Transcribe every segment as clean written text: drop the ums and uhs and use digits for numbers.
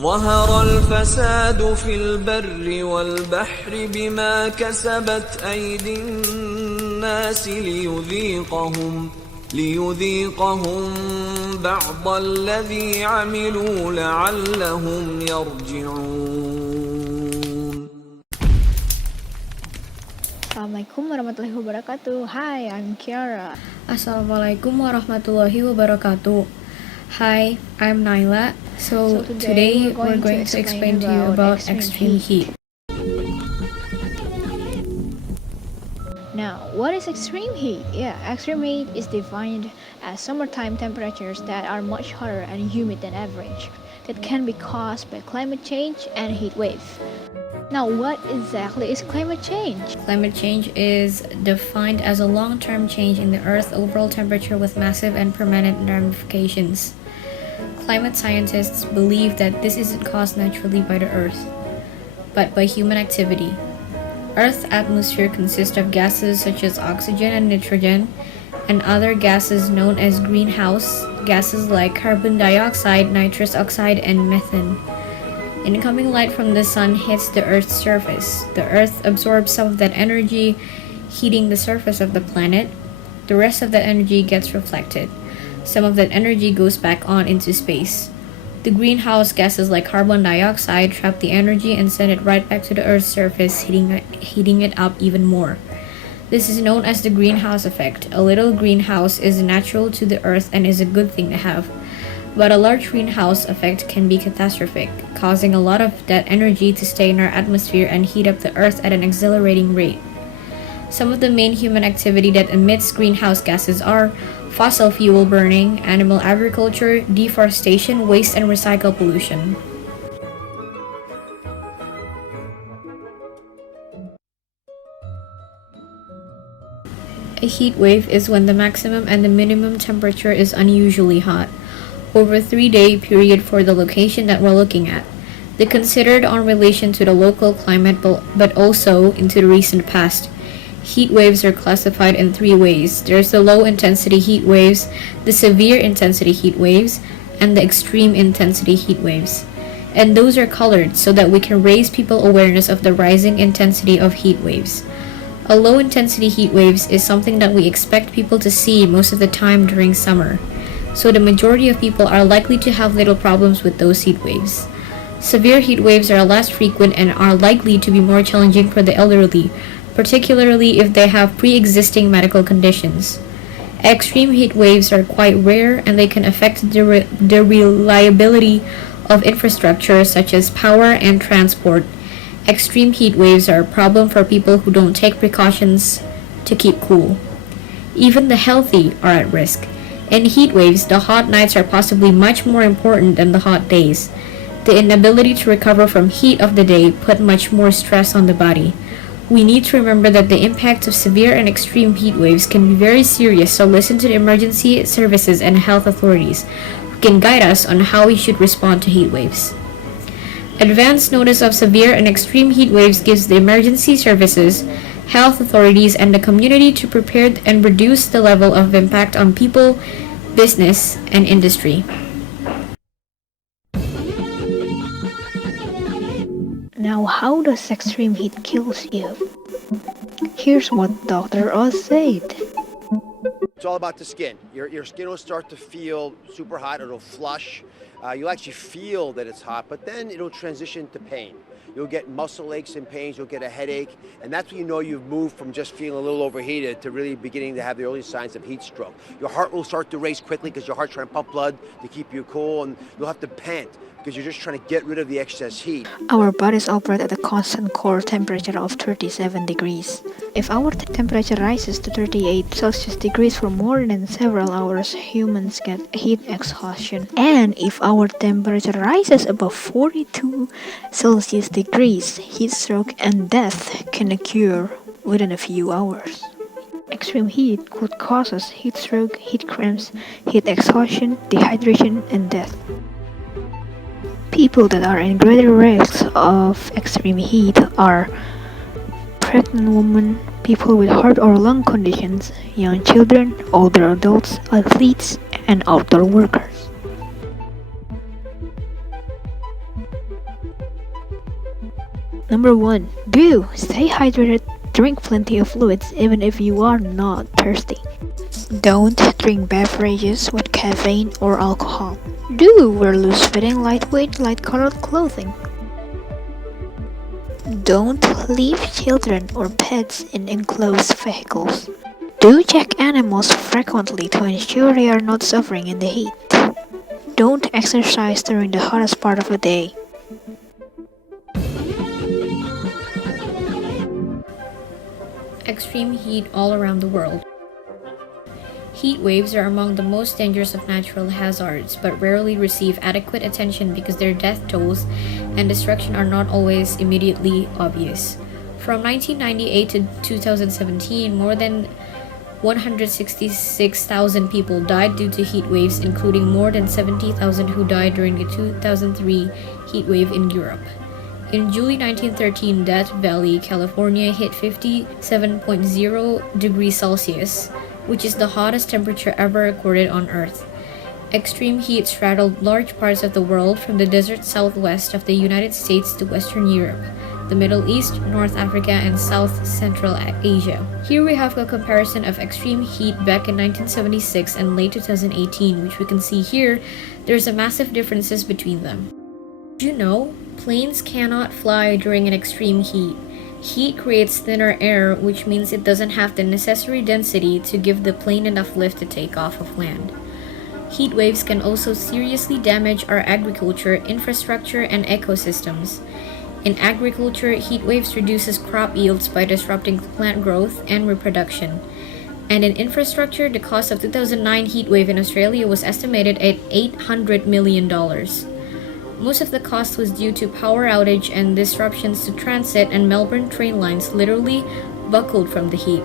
ظهر الفساد في البر والبحر بما كسبت أيدي الناس ليذيقهم بعض الذي عملوا لعلهم يرجعون. Assalamualaikum warahmatullahi wabarakatuh. Hi, I'm Kiarra. Assalamualaikum warahmatullahi wabarakatuh. Hi, I'm Naila. So today we're going to explain to you about extreme heat. Now, what is extreme heat? Extreme heat is defined as summertime temperatures that are much hotter and humid than average, that can be caused by climate change and heat wave. Now, what exactly is climate change? Climate change is defined as a long-term change in the Earth's overall temperature with massive and permanent ramifications. Climate scientists believe that this isn't caused naturally by the Earth, but by human activity. Earth's atmosphere consists of gases such as oxygen and nitrogen, and other gases known as greenhouse gases like carbon dioxide, nitrous oxide, and methane. Incoming light from the sun hits the Earth's surface. The Earth absorbs some of that energy, heating the surface of the planet. The rest of that energy gets reflected. Some of that energy goes back on into space. The greenhouse gases like carbon dioxide trap the energy and send it right back to the Earth's surface, heating it up even more. This is known as the greenhouse effect. A little greenhouse is natural to the Earth and is a good thing to have. But a large greenhouse effect can be catastrophic, causing a lot of that energy to stay in our atmosphere and heat up the Earth at an accelerating rate. Some of the main human activity that emits greenhouse gases are fossil fuel burning, animal agriculture, deforestation, waste and recycle pollution. A heat wave is when the maximum and the minimum temperature is unusually hot, over a 3-day period for the location that we're looking at. They considered on relation to the local climate but also into the recent past. Heat waves are classified in 3 ways. There's the low intensity heat waves, the severe intensity heat waves, and the extreme intensity heat waves. And those are colored so that we can raise people awareness of the rising intensity of heat waves. A low intensity heat waves is something that we expect people to see most of the time during summer. So the majority of people are likely to have little problems with those heat waves. Severe heat waves are less frequent and are likely to be more challenging for the elderly, particularly if they have pre-existing medical conditions. Extreme heat waves are quite rare and they can affect the reliability of infrastructure such as power and transport. Extreme heat waves are a problem for people who don't take precautions to keep cool. Even the healthy are at risk. In heat waves, the hot nights are possibly much more important than the hot days. The inability to recover from heat of the day put much more stress on the body. We need to remember that the impact of severe and extreme heat waves can be very serious, so listen to the emergency services and health authorities who can guide us on how we should respond to heat waves. Advance notice of severe and extreme heat waves gives the emergency services, health authorities, and the community to prepare and reduce the level of impact on people, business, and industry. Now, how does extreme heat kills you? Here's what Dr. Oz said. It's all about the skin. Your skin will start to feel super hot. It'll flush. You'll actually feel that it's hot, but then it'll transition to pain. You'll get muscle aches and pains. You'll get a headache. And that's when you know you've moved from just feeling a little overheated to really beginning to have the early signs of heat stroke. Your heart will start to race quickly because your heart's trying to pump blood to keep you cool, and you'll have to pant because you're just trying to get rid of the excess heat. Our bodies operate at a constant core temperature of 37 degrees. If our temperature rises to 38 Celsius degrees for more than several hours, humans get heat exhaustion. And if our temperature rises above 42 Celsius degrees, heat stroke and death can occur within a few hours. Extreme heat could cause us heat stroke, heat cramps, heat exhaustion, dehydration, and death. People that are in greater risk of extreme heat are pregnant women, people with heart or lung conditions, young children, older adults, athletes, and outdoor workers. Number 1. Do stay hydrated. Drink plenty of fluids even if you are not thirsty. Don't drink beverages with caffeine or alcohol. Do wear loose-fitting, lightweight, light-colored clothing. Don't leave children or pets in enclosed vehicles. Do check animals frequently to ensure they are not suffering in the heat. Don't exercise during the hottest part of the day. Extreme heat all around the world. Heat waves are among the most dangerous of natural hazards, but rarely receive adequate attention because their death tolls and destruction are not always immediately obvious. From 1998 to 2017, more than 166,000 people died due to heat waves, including more than 70,000 who died during the 2003 heat wave in Europe. In July 1913, Death Valley, California hit 57.0 degrees Celsius, which is the hottest temperature ever recorded on Earth. Extreme heat straddled large parts of the world, from the desert southwest of the United States to Western Europe, the Middle East, North Africa, and South Central Asia. Here we have a comparison of extreme heat back in 1976 and late 2018, which we can see here. There's a massive differences between them. Did you know planes cannot fly during an extreme heat? Heat creates thinner air, which means it doesn't have the necessary density to give the plane enough lift to take off of land. Heat waves can also seriously damage our agriculture, infrastructure, and ecosystems. In agriculture, heat waves reduces crop yields by disrupting plant growth and reproduction. And in infrastructure, the cost of 2009 heat wave in Australia was estimated at $800 million. Most of the cost was due to power outage and disruptions to transit, and Melbourne train lines literally buckled from the heat.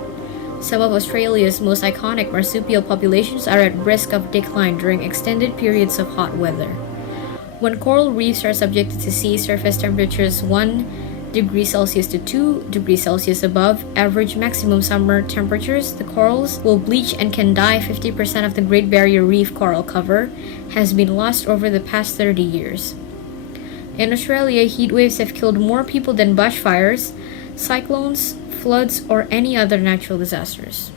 Some of Australia's most iconic marsupial populations are at risk of decline during extended periods of hot weather. When coral reefs are subjected to sea surface temperatures 1 degree Celsius to 2 degrees Celsius above average maximum summer temperatures, the corals will bleach and can die. 50% of the Great Barrier Reef coral cover has been lost over the past 30 years. In Australia, heat waves have killed more people than bushfires, cyclones, floods, or any other natural disasters.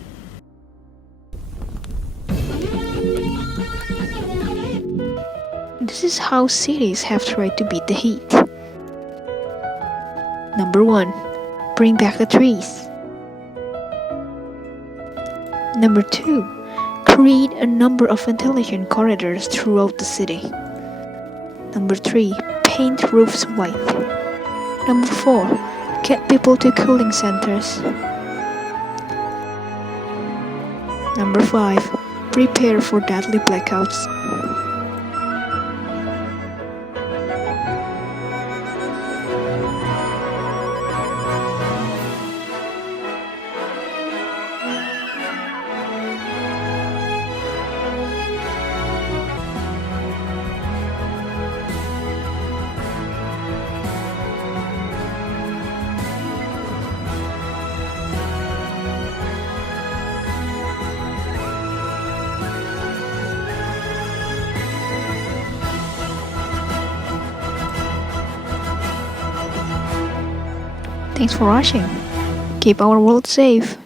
This is how cities have tried to beat the heat. Number 1. Bring back the trees. Number 2. Create a number of ventilation corridors throughout the city. Number 3. Paint roofs white. Number 4. Get people to cooling centers. Number 5. Prepare for deadly blackouts. Thanks for watching. Keep our world safe.